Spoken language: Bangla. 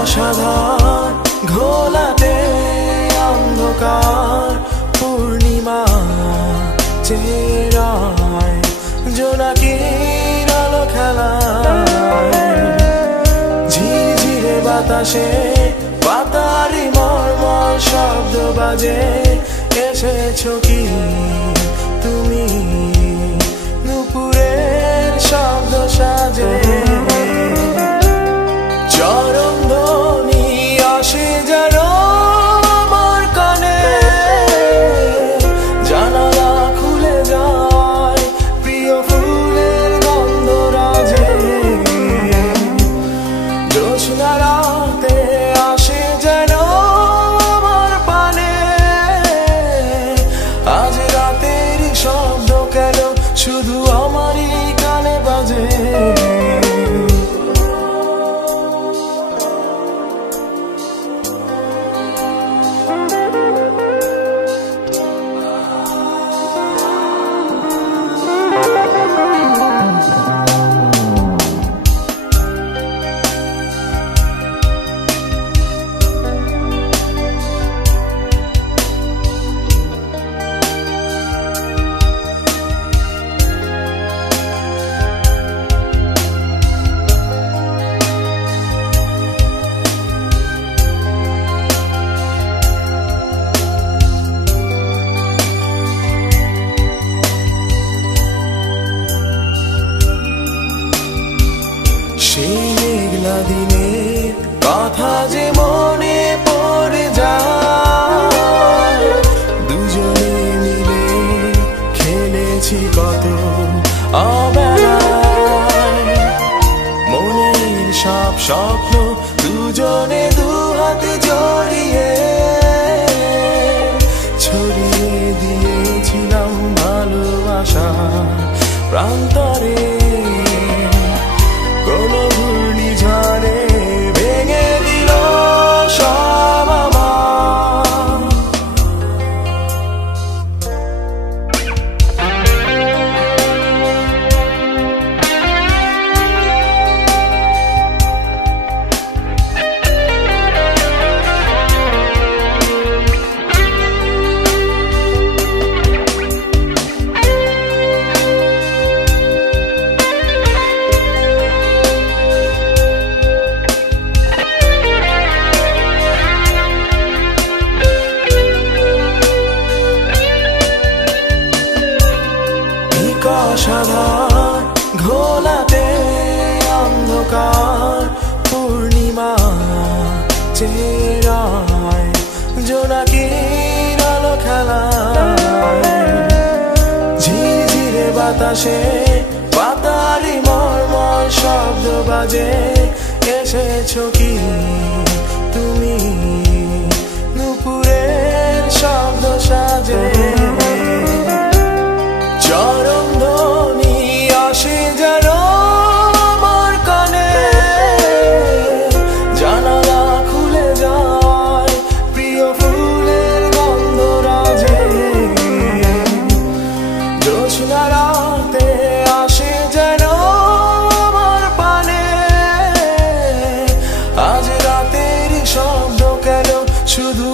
অসাধারণ ঘোলাটে অন্ধকার পূর্ণিমা চেরায় জোনাকির আলো খেলায় ঝিরঝিরে বাতাসে পাতারি মর্মর শব্দ বাজে এসেছো কি তুমি নুপুরের শব্দ সাজে চরম ধ্বনি আসে যেন আমার কানে জানালা খুলে যায় প্রিয় ফুলের গন্ধ রাজে জ্যোৎস্না রাতে আসে যেন আমার পানে আজ রাতের শব্দ কেন শুধু আমারই কানে বাজে সেই মেঘলা দিনের কথা যে মনে পড়ে যায় দুজনে মিলে খেলেছি কত অবেলায় মনের সব স্বপ্ন দুজনে দুহাত জড়িয়ে ছড়িয়ে দিয়েছিলাম ভালোবাসার প্রান্তরে কোনো ঘূর্ণিঝড়ে ভেঙে দিল সব আমার অসাধারণ ঘোলাটে অন্ধকার পূর্ণিমা চেরায় জোনাকির আলো খেলায় ঝিরঝিরে বাতাসে পাতারি মর্মর শব্দ বাজে এসেছো কি তুমি নুপুরের শব্দ সাজে চরম ধ্বনি আসে যেন আমার কানে জানালা খুলে যায় প্রিয় ফুলের গন্ধ রাজে জ্যোৎস্না রাতে আসে যেন আমার পানে আজ রাতের শব্দ কেন শুধু